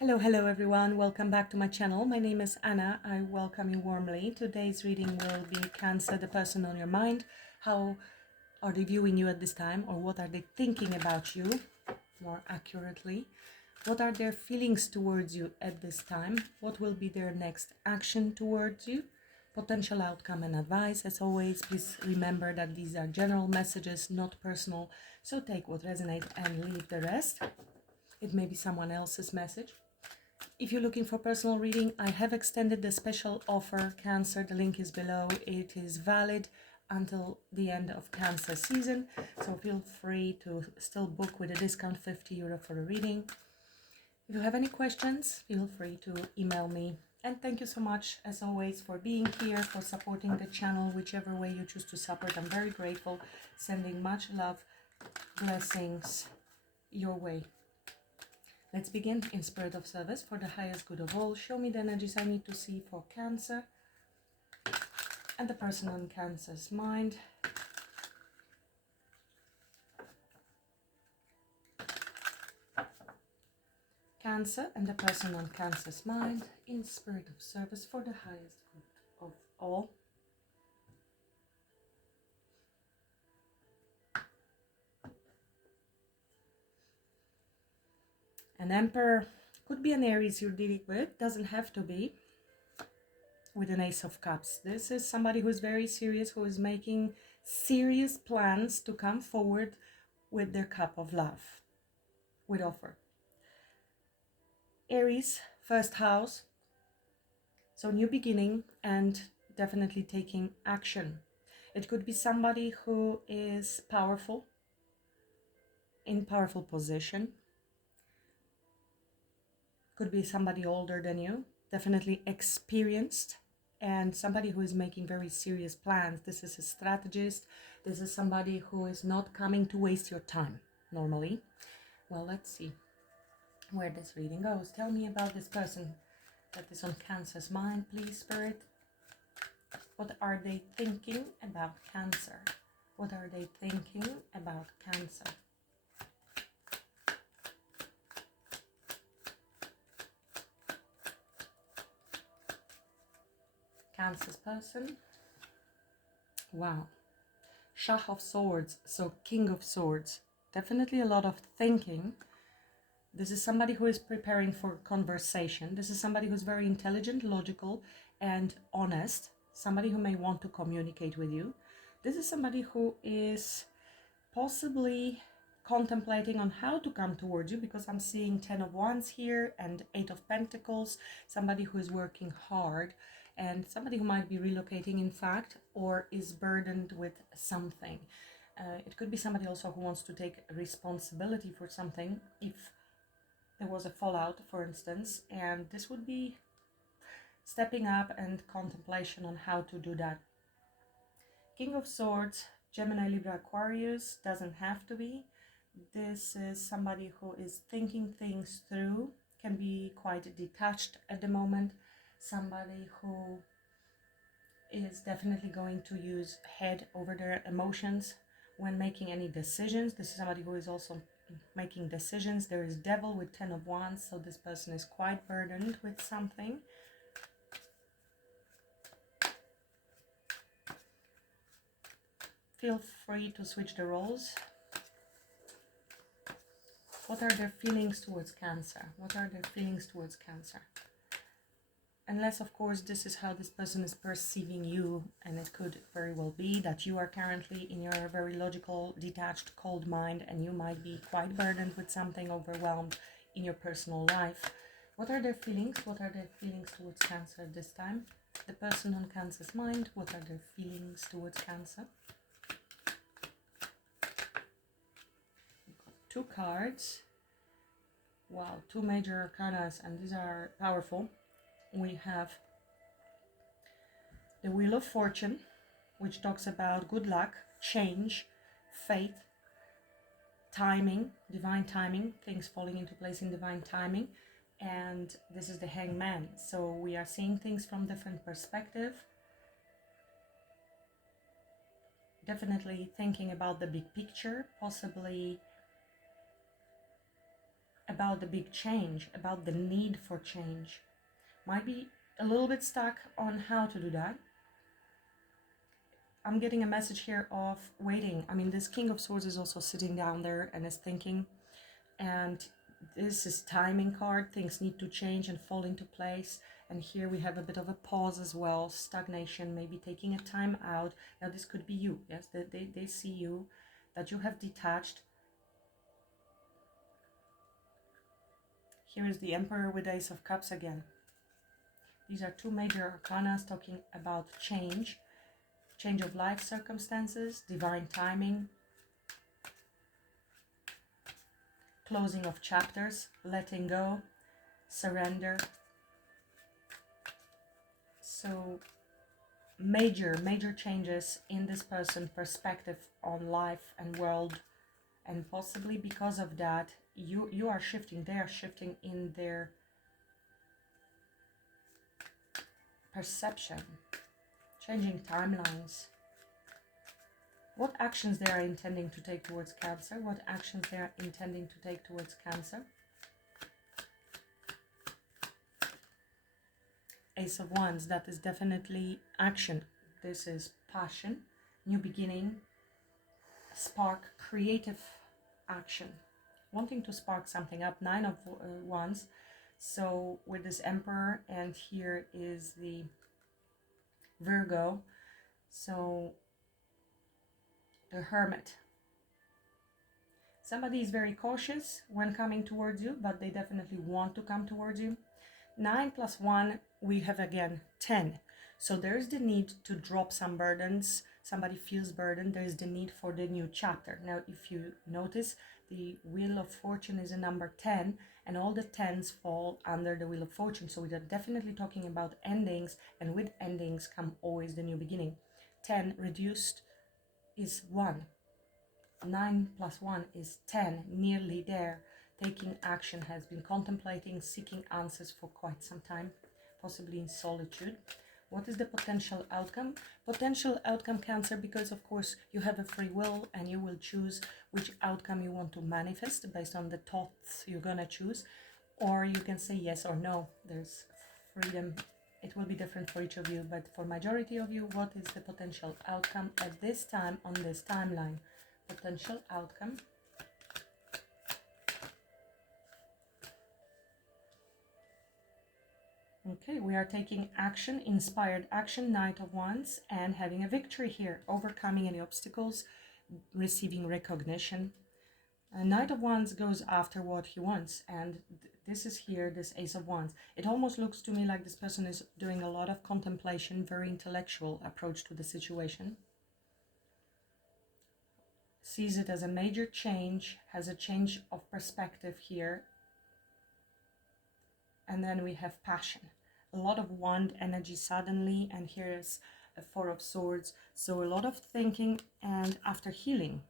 Hello everyone. Welcome back to my channel. My name is Anna. I welcome you warmly. Today's reading will be Cancer, the person on your mind. How are they viewing you at this time, or what are they thinking about you, more accurately? What are their feelings towards you at this time? What will be their next action towards you? Potential outcome and advice. As always, please remember that these are general messages, not personal. So take what resonates and leave the rest. It may be someone else's message. If you're looking for personal reading, I have extended the special offer, Cancer. The link is below. It is valid until the end of Cancer season. So feel free to still book with a discount, €50 for a reading. If you have any questions, feel free to email me. And thank you so much, as always, for being here, for supporting the channel, whichever way you choose to support. I'm very grateful. Sending much love, blessings your way. Let's begin in spirit of service for the highest good of all. Show me the energies I need to see for Cancer and the person on Cancer's mind. Cancer and the person on Cancer's mind in spirit of service for the highest good of all. An Emperor could be an Aries you're dealing with, doesn't have to be, with an Ace of Cups. This is somebody who is very serious, who is making serious plans to come forward with their cup of love, with offer. Aries, first house, so new beginning and definitely taking action. It could be somebody who is powerful, in powerful position. Could be somebody older than you, definitely experienced, and somebody who is making very serious plans. This is a strategist. This is somebody who is not coming to waste your time, normally. Well, let's see where this reading goes. Tell me about this person that is on Cancer's mind, please, Spirit. What are they thinking about Cancer? What are they thinking about Cancer? Cancer's person. Wow. Shah of Swords, so King of Swords. Definitely a lot of thinking. This is somebody who is preparing for conversation. This is somebody who's very intelligent, logical, and honest. Somebody who may want to communicate with you. This is somebody who is possibly contemplating on how to come towards you, because I'm seeing 10 of Wands here and 8 of Pentacles. Somebody who is working hard, and somebody who might be relocating, in fact, or is burdened with something. It could be somebody also who wants to take responsibility for something, if there was a fallout, for instance, and this would be stepping up and contemplation on how to do that. King of Swords, Gemini, Libra, Aquarius, doesn't have to be. This is somebody who is thinking things through, can be quite detached at the moment. Somebody who is definitely going to use head over their emotions when making any decisions. This is somebody who is also making decisions. There is Devil with 10 of Wands, so this person is quite burdened with something. Feel free to switch the roles. What are their feelings towards Cancer? What are their feelings towards Cancer? Unless, of course, this is how this person is perceiving you, and it could very well be that you are currently in your very logical, detached, cold mind, and you might be quite burdened with something, overwhelmed in your personal life. What are their feelings? What are their feelings towards Cancer this time? The person on Cancer's mind, what are their feelings towards Cancer? Two cards. Wow, two major arcanas, and these are powerful. We have the Wheel of Fortune, which talks about good luck, change, fate, timing, divine timing, things falling into place in divine timing. And this is the Hangman. So we are seeing things from different perspective. Definitely thinking about the big picture, possibly about the big change, about the need for change. Might be a little bit stuck on how to do that. I'm getting a message here of waiting. I mean, this King of Swords is also sitting down there and is thinking, and this is timing card. Things need to change and fall into place. And here we have a bit of a pause as well, stagnation, maybe taking a time out. Now this could be you, yes, they see you, that you have detached. Here is the Emperor with Ace of Cups again. These are two major arcana talking about change of life circumstances, divine timing, closing of chapters, letting go, surrender. So major changes in this person's perspective on life and world, and possibly because of that you are shifting, they are shifting in their perception, changing timelines. What actions they are intending to take towards Cancer, what actions they are intending to take towards Cancer. Ace of Wands, that is definitely action. This is passion, new beginning, spark, creative action, wanting to spark something up. Nine of Wands. So with this Emperor, and here is the Virgo. So the Hermit. Somebody is very cautious when coming towards you, but they definitely want to come towards you. 9 plus 1, we have again 10. So there's the need to drop some burdens. Somebody feels burdened. There's the need for the new chapter. Now, if you notice, the Wheel of Fortune is a number 10, and all the 10s fall under the Wheel of Fortune. So we are definitely talking about endings, and with endings come always the new beginning. 10 reduced is 1. 9 plus 1 is 10, nearly there. Taking action, has been contemplating, seeking answers for quite some time, possibly in solitude. What is the potential outcome? Potential outcome, Cancer, because of course you have a free will and you will choose which outcome you want to manifest based on the thoughts you're gonna choose, or you can say yes or no. There's freedom. It will be different for each of you, but for majority of you, what is the potential outcome at this time on this timeline? Potential outcome. Okay, we are taking action, inspired action, Knight of Wands, and having a victory here, overcoming any obstacles, receiving recognition. Knight of Wands goes after what he wants, and this is here, this Ace of Wands. It almost looks to me like this person is doing a lot of contemplation, very intellectual approach to the situation. Sees it as a major change, has a change of perspective here. And then we have passion. A lot of wand energy suddenly, and here's a Four of Swords. So a lot of thinking and after healing.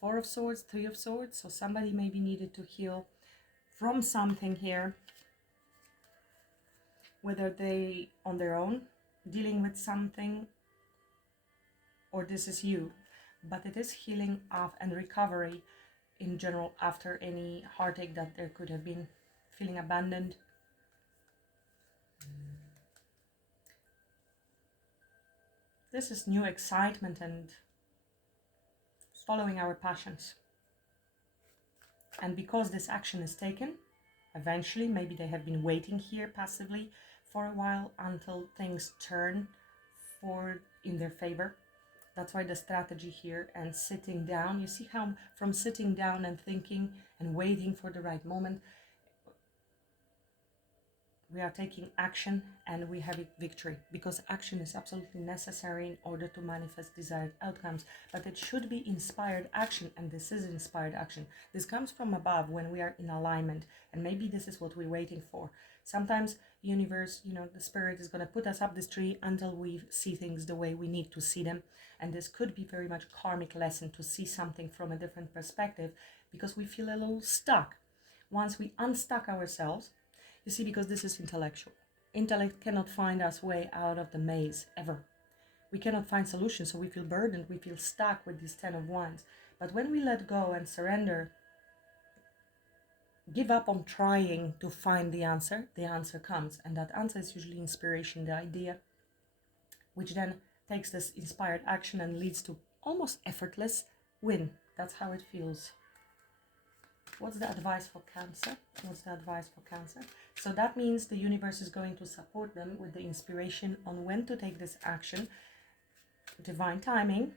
Four of Swords, Three of Swords. So somebody maybe needed to heal from something here. Whether they on their own, dealing with something, or this is you. But it is healing off and recovery in general after any heartache that there could have been, feeling abandoned. This is new excitement and following our passions. And because this action is taken, eventually, maybe they have been waiting here passively for a while until things turn in their favor. That's why the strategy here and sitting down. You see how from sitting down and thinking and waiting for the right moment, we are taking action and we have victory, because action is absolutely necessary in order to manifest desired outcomes. But it should be inspired action, and this is inspired action. This comes from above when we are in alignment, and maybe this is what we're waiting for. Sometimes universe, the spirit is going to put us up this tree until we see things the way we need to see them. And this could be very much karmic lesson to see something from a different perspective, because we feel a little stuck. Once we unstuck ourselves, you see, because this is intellectual. Intellect cannot find us way out of the maze, ever. We cannot find solutions, so we feel burdened, we feel stuck with this 10 of Wands. But when we let go and surrender, give up on trying to find the answer comes. And that answer is usually inspiration, the idea, which then takes this inspired action and leads to almost effortless win. That's how it feels. What's the advice for Cancer? What's the advice for Cancer? So that means the universe is going to support them with the inspiration on when to take this action, divine timing,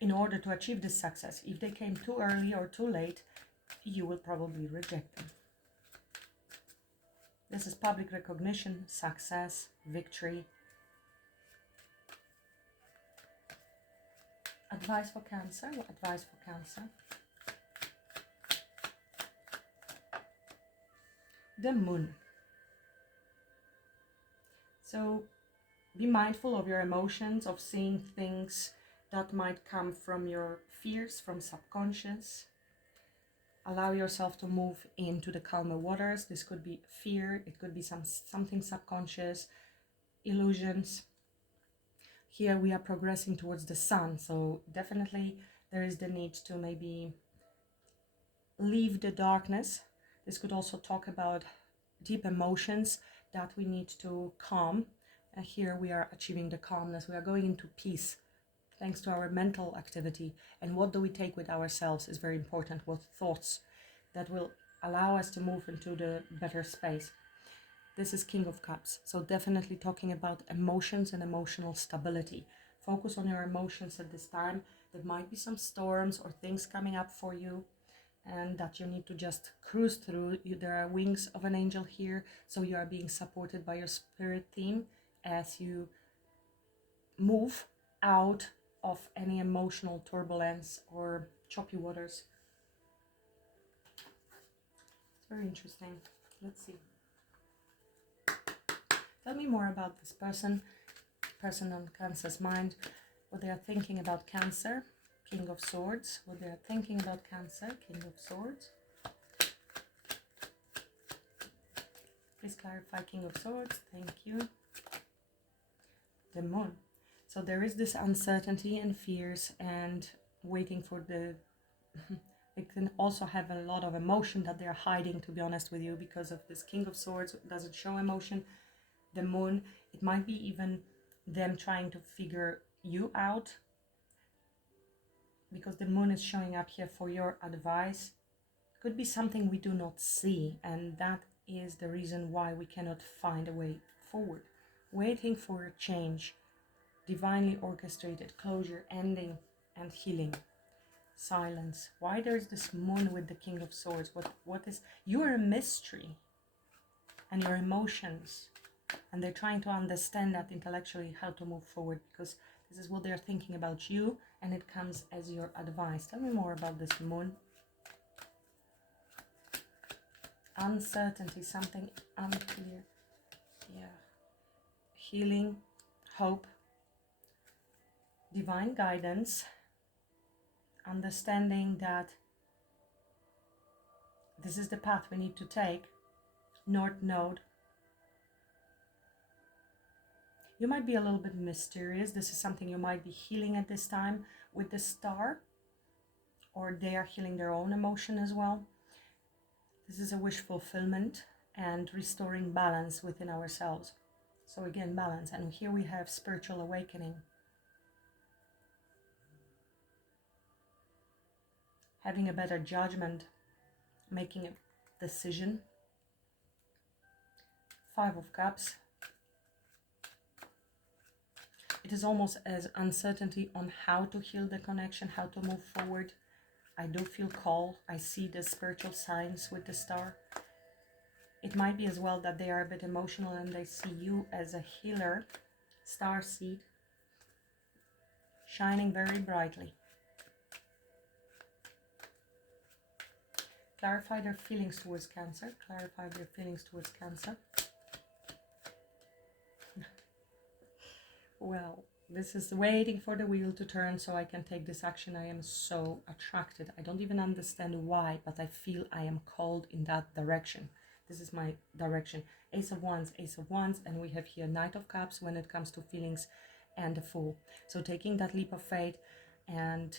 in order to achieve this success. If they came too early or too late, you will probably reject them. This is public recognition, success, victory. Advice for Cancer? What advice for Cancer? The Moon. So be mindful of your emotions, of seeing things that might come from your fears, from subconscious. Allow yourself to move into the calmer waters. This could be fear, it could be something subconscious, illusions. Here we are progressing towards the sun, so definitely there is the need to maybe leave the darkness. This could also talk about deep emotions that we need to calm. Here we are achieving the calmness. We are going into peace thanks to our mental activity. And what do we take with ourselves is very important. What thoughts that will allow us to move into the better space. This is King of Cups. So definitely talking about emotions and emotional stability. Focus on your emotions at this time. There might be some storms or things coming up for you, and that you need to just cruise through. There are wings of an angel here, so you are being supported by your spirit team as you move out of any emotional turbulence or choppy waters. It's very interesting. Let's see. Tell me more about this person on Cancer's mind, what they are thinking about Cancer. King of Swords, what they are thinking about Cancer. King of Swords. Please clarify, King of Swords. Thank you. The Moon. So there is this uncertainty and fears and waiting for the... They can also have a lot of emotion that they're hiding, to be honest with you, because of this King of Swords. It doesn't show emotion. The Moon, it might be even them trying to figure you out, because the Moon is showing up here for your advice. Could be something we do not see, and that is the reason why we cannot find a way forward. Waiting for a change, divinely orchestrated closure, ending, and healing. Silence. Why there's this Moon with the King of Swords? What is... You are a mystery, and your emotions, and they're trying to understand that intellectually, how to move forward, because this is what they're thinking about you, and it comes as your advice. Tell me more about this Moon. Uncertainty, something unclear. Yeah. Healing, hope, divine guidance, understanding that this is the path we need to take. North Node. You might be a little bit mysterious. This is something you might be healing at this time with the Star, or they are healing their own emotion as well. This is a wish fulfillment and restoring balance within ourselves. So again, balance. And here we have spiritual awakening. Having a better judgment, making a decision. Five of Cups. It is almost as uncertainty on how to heal the connection, how to move forward. I do feel call. I see the spiritual signs with the Star. It might be as well that they are a bit emotional and they see you as a healer. Star seed. Shining very brightly. Clarify their feelings towards Cancer. Clarify their feelings towards Cancer. Well, this is waiting for the wheel to turn so I can take this action. I am so attracted. I don't even understand why, but I feel I am called in that direction. This is my direction. Ace of Wands, and we have here Knight of Cups when it comes to feelings, and the Fool. So taking that leap of faith and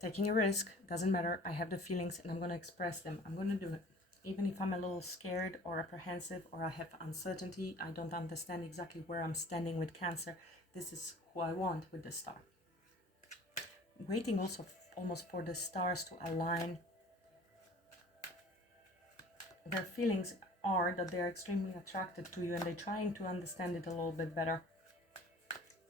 taking a risk, doesn't matter. I have the feelings and I'm going to express them. I'm going to do it. Even if I'm a little scared or apprehensive or I have uncertainty, I don't understand exactly where I'm standing with Cancer, this is who I want with the star. Waiting also almost for the stars to align. Their feelings are that they're extremely attracted to you and they're trying to understand it a little bit better.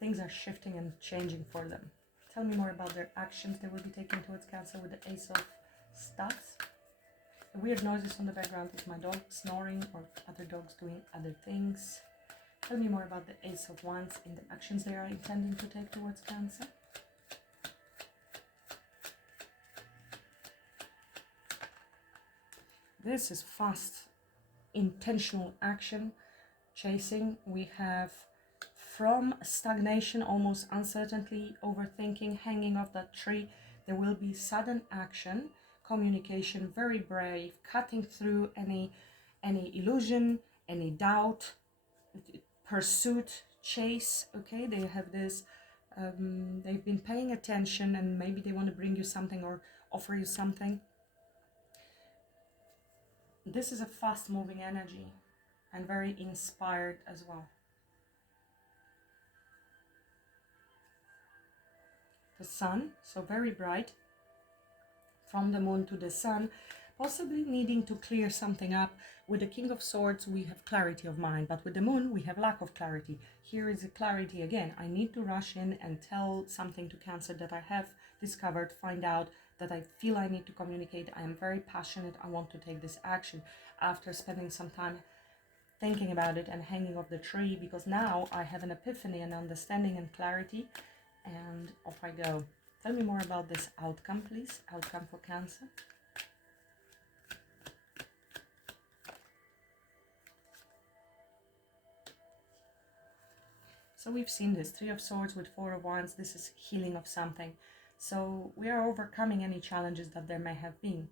Things are shifting and changing for them. Tell me more about their actions they will be taking towards Cancer with the Ace of Staffs. The weird noises on the background is my dog snoring or other dogs doing other things. Tell me more about the Ace of Wands in the actions they are intending to take towards Cancer. This is fast, intentional action, chasing. We have from stagnation, almost uncertainty, overthinking, hanging off that tree, there will be sudden action, communication, very brave, cutting through any illusion, any doubt, pursuit, chase. Okay, they have this, they've been paying attention and maybe they want to bring you something or offer you something. This is a fast moving energy and very inspired as well. The sun, so very bright, from the moon to the sun, possibly needing to clear something up. With the King of Swords we have clarity of mind, but with the moon we have lack of clarity. Here is a clarity again. I need to rush in and tell something to Cancer that I have discovered, find out that I feel I need to communicate. I am very passionate, I want to take this action after spending some time thinking about it and hanging off the tree, because now I have an epiphany and understanding and clarity, and off I go. Tell me more about this outcome, please. Outcome for Cancer. So we've seen this Three of Swords with Four of Wands. This is healing of something. So we are overcoming any challenges that there may have been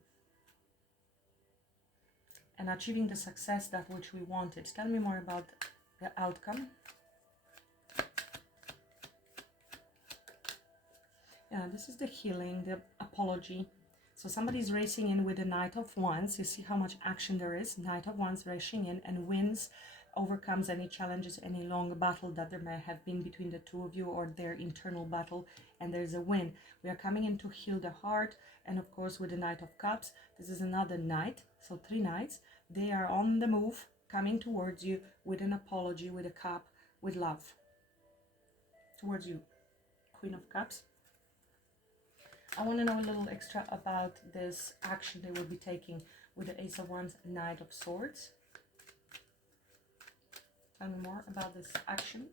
and achieving the success that which we wanted. Tell me more about the outcome. Yeah, this is the healing, the apology. So somebody's racing in with the Knight of Wands. You see how much action there is. Knight of Wands racing in and wins, overcomes any challenges, any long battle that there may have been between the two of you or their internal battle, and there's a win. We are coming in to heal the heart, and of course with the Knight of Cups, this is another knight, so three knights. They are on the move, coming towards you with an apology, with a cup, with love towards you. Queen of Cups. I want to know a little extra about this action they will be taking with the Ace of Wands, Knight of Swords. Tell me more about this action.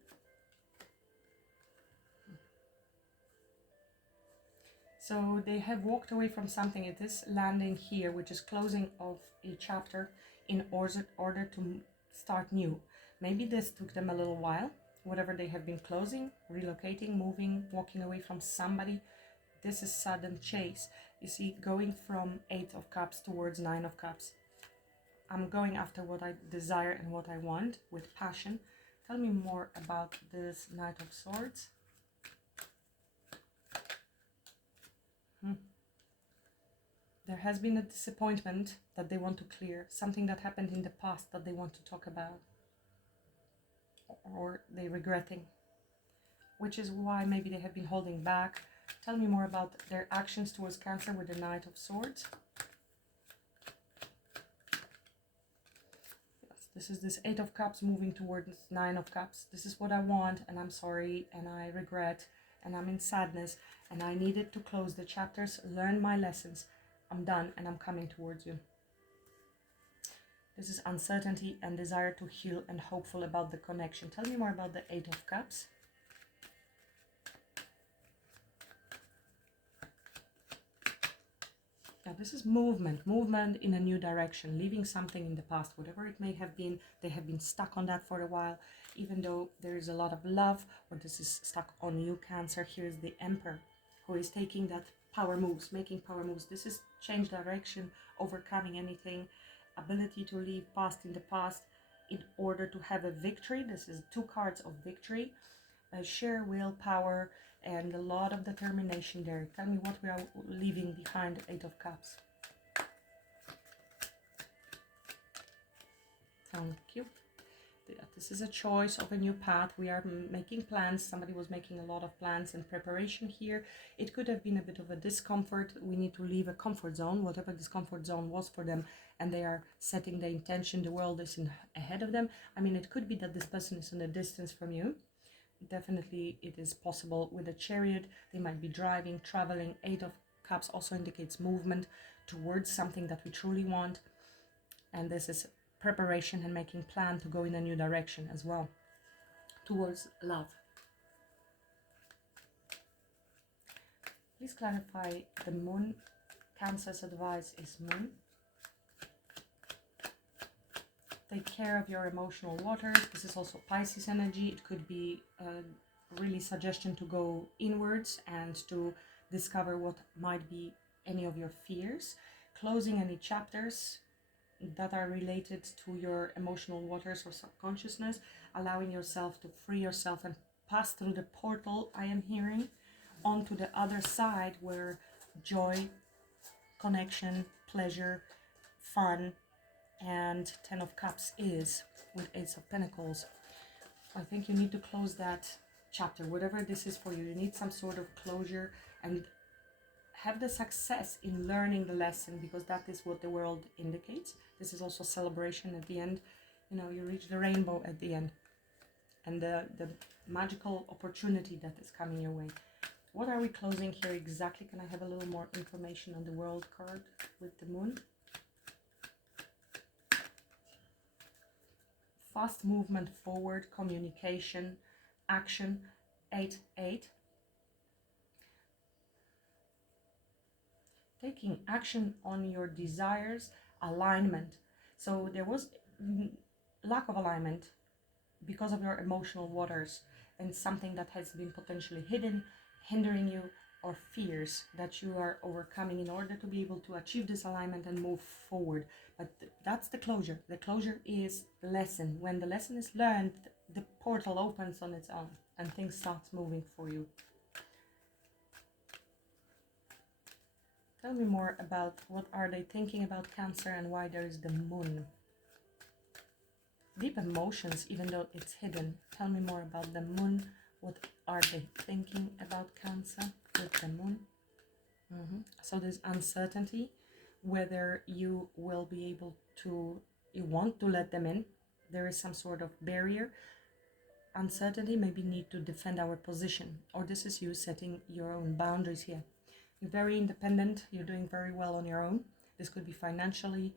So they have walked away from something. It is landing here, which is closing of a chapter in order to start new. Maybe this took them a little while. Whatever they have been closing, relocating, moving, walking away from somebody. This is sudden chase. You see, going from Eight of Cups towards Nine of Cups. I'm going after what I desire and what I want with passion. Tell me more about this Knight of Swords. There has been a disappointment that they want to clear. Something that happened in the past that they want to talk about. Or they're regretting. Which is why maybe they have been holding back. Tell me more about their actions towards Cancer with the Knight of Swords. Yes, this is this Eight of Cups moving towards Nine of Cups. This is what I want, and I'm sorry, and I regret, and I'm in sadness, and I needed to close the chapters, learn my lessons. I'm done, and I'm coming towards you. This is uncertainty and desire to heal and hopeful about the connection. Tell me more about the Eight of Cups. Yeah, this is movement in a new direction, leaving something in the past, whatever it may have been. They have been stuck on that for a while, even though there is a lot of love, or this is stuck on you, Cancer. Here is the Emperor, who is taking that power moves, making power moves. This is change direction, overcoming anything, ability to leave past in the past in order to have a victory. This is two cards of victory, sheer willpower, and a lot of determination there. Tell me what we are leaving behind, Eight of Cups. Thank you. This is a choice of a new path. We are making plans. Somebody was making a lot of plans and preparation here. It could have been a bit of a discomfort. We need to leave a comfort zone, whatever this comfort zone was for them, and they are setting the intention. The world is ahead of them. I mean, it could be that this person is in a distance from you. Definitely it is possible. With a Chariot, they might be driving, traveling. 8 of Cups also indicates movement towards something that we truly want. And this is preparation and making plan to go in a new direction as well, towards love. Please clarify the Moon. Cancer's advice is Moon. Take care of your emotional waters. This is also Pisces energy. It could be a really suggestion to go inwards and to discover what might be any of your fears. Closing any chapters that are related to your emotional waters or subconsciousness, allowing yourself to free yourself and pass through the portal, I am hearing, onto the other side where joy, connection, pleasure, fun, and 10 of Cups is, with Ace of Pentacles. I think you need to close that chapter, whatever this is for you. You need some sort of closure and have the success in learning the lesson, because that is what the world indicates. This is also celebration at the end. You know, you reach the rainbow at the end, and the magical opportunity that is coming your way. What are we closing here exactly? Can I have a little more information on the World card with the Moon? Fast movement forward, communication, action, 8-8. Taking action on your desires, alignment. So there was lack of alignment because of your emotional waters and something that has been potentially hidden, hindering you, or fears that you are overcoming in order to be able to achieve this alignment and move forward. But that's the closure. The closure is the lesson. When the lesson is learned, the portal opens on its own and things start moving for you. Tell me more about what are they thinking about Cancer and why there is the Moon. Deep emotions, even though it's hidden. Tell me more about the Moon. What are they thinking about Cancer with the Moon? So there's uncertainty, whether you will be able to, you want to let them in. There is some sort of barrier. Uncertainty, maybe need to defend our position, or this is you setting your own boundaries here. You're very independent, you're doing very well on your own. This could be financially.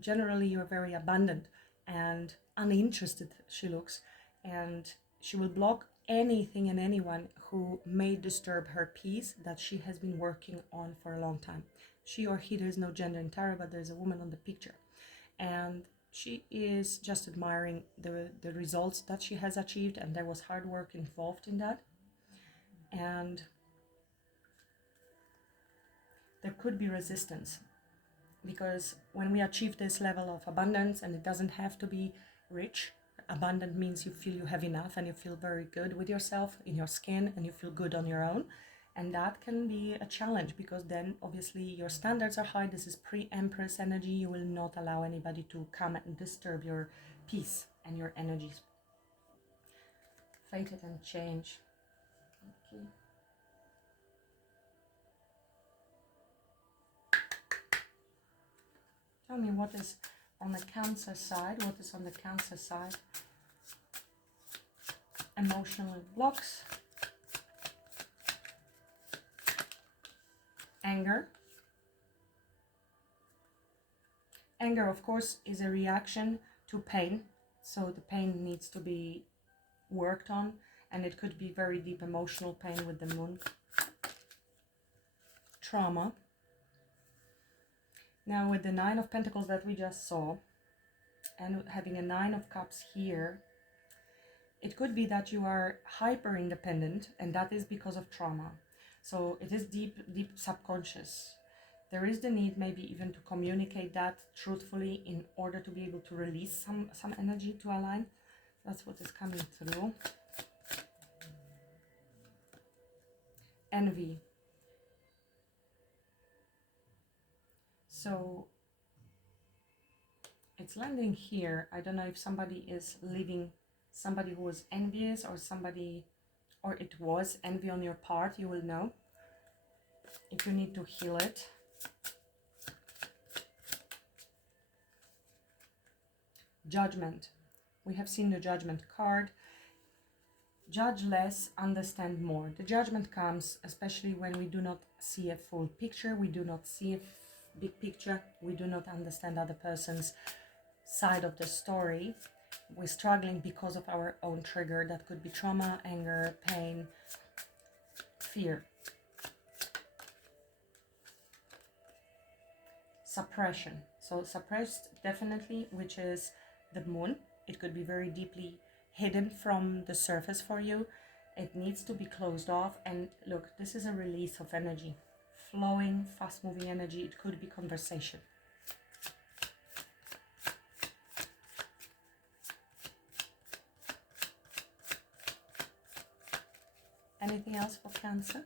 Generally, you're very abundant and uninterested, she looks, and she will block anything and anyone who may disturb her peace that she has been working on for a long time. She or he, there's no gender in tarot, but there's a woman on the picture. And she is just admiring the results that she has achieved, and there was hard work involved in that. And there could be resistance, because when we achieve this level of abundance, and it doesn't have to be rich, abundant means you feel you have enough and you feel very good with yourself, in your skin, and you feel good on your own. And that can be a challenge, because then obviously your standards are high. This is pre-Empress energy. You will not allow anybody to come and disturb your peace and your energies. Fated and change. Okay. Tell me what is on the Cancer side. What is on the Cancer side? Emotional blocks. Anger. Anger, of course, is a reaction to pain. So the pain needs to be worked on. And it could be very deep emotional pain with the Moon. Trauma. Now with the 9 of Pentacles that we just saw, and having a 9 of Cups here, it could be that you are hyper independent, and that is because of trauma. So it is deep subconscious. There is the need maybe even to communicate that truthfully in order to be able to release some energy to align. That's what is coming through. Envy. So It's landing here. I don't know if somebody is leaving, somebody who was envious, or somebody, or it was envy on your part. You will know if you need to heal it. Judgment. We have seen the Judgment card. Judge less, understand more. The judgment comes especially when we do not see a full picture, we do not see a big picture, we do not understand other person's side of the story. We're struggling because of our own trigger. That could be trauma, anger, pain, fear. Suppression. So suppressed, definitely, which is the moon. It could be very deeply hidden from the surface for you. It needs to be closed off. And look, this is a release of energy, flowing, fast moving energy. It could be conversation. Anything else for Cancer?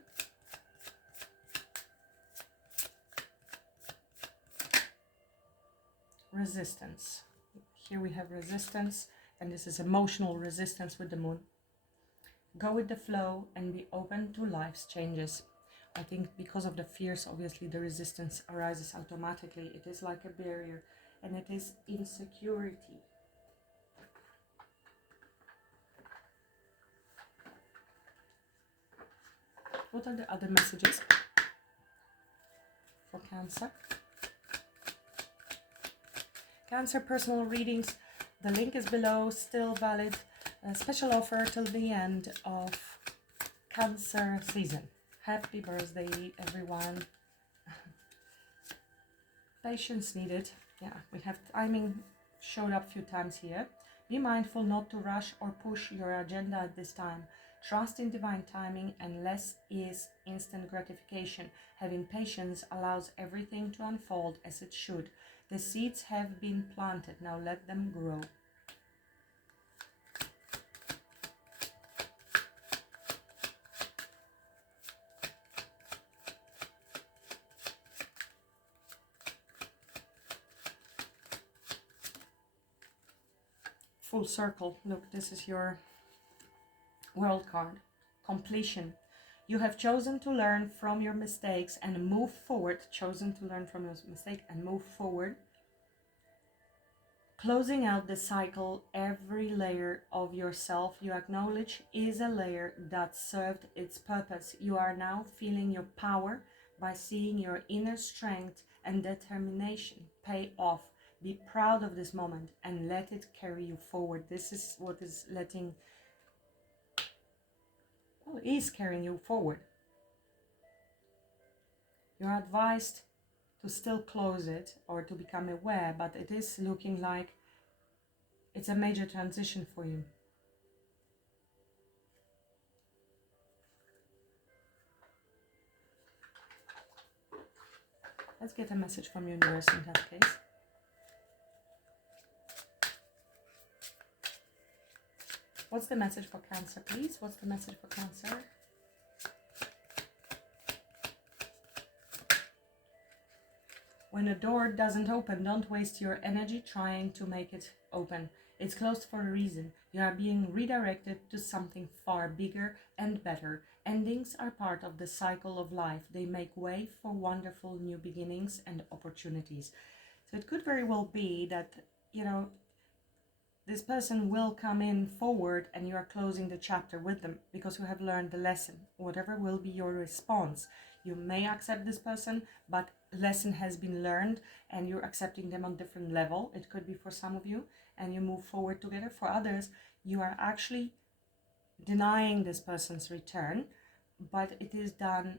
Resistance. Here we have resistance, and this is emotional resistance with the moon. Go with the flow and be open to life's changes. I think because of the fears, obviously the resistance arises automatically. It is like a barrier, and it is insecurity. What are the other messages for Cancer? Cancer personal readings, the link is below, still valid. A special offer till the end of Cancer season. Happy birthday, everyone. Patience needed. Yeah, we have timing showed up a few times here. Be mindful not to rush or push your agenda at this time. Trust in divine timing, and less is instant gratification. Having patience allows everything to unfold as it should. The seeds have been planted, now let them grow. Full circle. Look, this is your World card. Completion. You have chosen to learn from your mistakes and move forward. Chosen to learn from your mistake and move forward. Closing out the cycle, every layer of yourself you acknowledge is a layer that served its purpose. You are now feeling your power by seeing your inner strength and determination pay off. Be proud of this moment and let it carry you forward. This is what is is carrying you forward. You're advised to still close it or to become aware, but it is looking like it's a major transition for you. Let's get a message from universe in that case. What's the message for Cancer, please? What's the message for Cancer? When a door doesn't open, don't waste your energy trying to make it open. It's closed for a reason. You are being redirected to something far bigger and better. Endings are part of the cycle of life. They make way for wonderful new beginnings and opportunities. So it could very well be that, this person will come in forward and you are closing the chapter with them because you have learned the lesson. Whatever will be your response, you may accept this person, but lesson has been learned and you're accepting them on different level. It could be for some of you and you move forward together. For others, you are actually denying this person's return, but it is done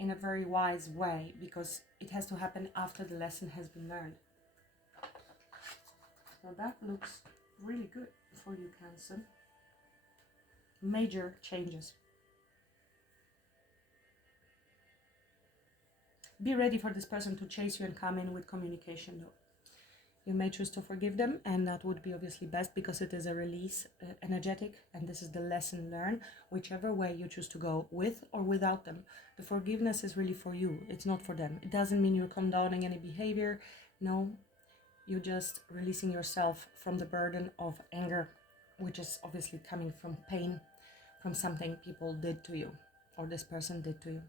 in a very wise way because it has to happen after the lesson has been learned. So that looks really good for you, Cancer. Major changes. Be ready for this person to chase you and come in with communication though. You may choose to forgive them, and that would be obviously best because it is a release, energetic, and this is the lesson learned. Whichever way you choose to go, with or without them, the forgiveness is really for you. It's not for them. It doesn't mean you're condoning any behavior. No, you're just releasing yourself from the burden of anger, which is obviously coming from pain, from something people did to you or this person did to you.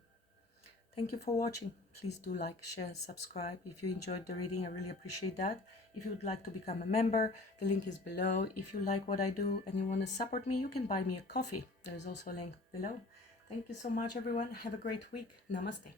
Thank you for watching. Please do like, share, subscribe. If you enjoyed the reading, I really appreciate that. If you would like to become a member, the link is below. If you like what I do and you want to support me, you can buy me a coffee. There is also a link below. Thank you so much, everyone. Have a great week. Namaste.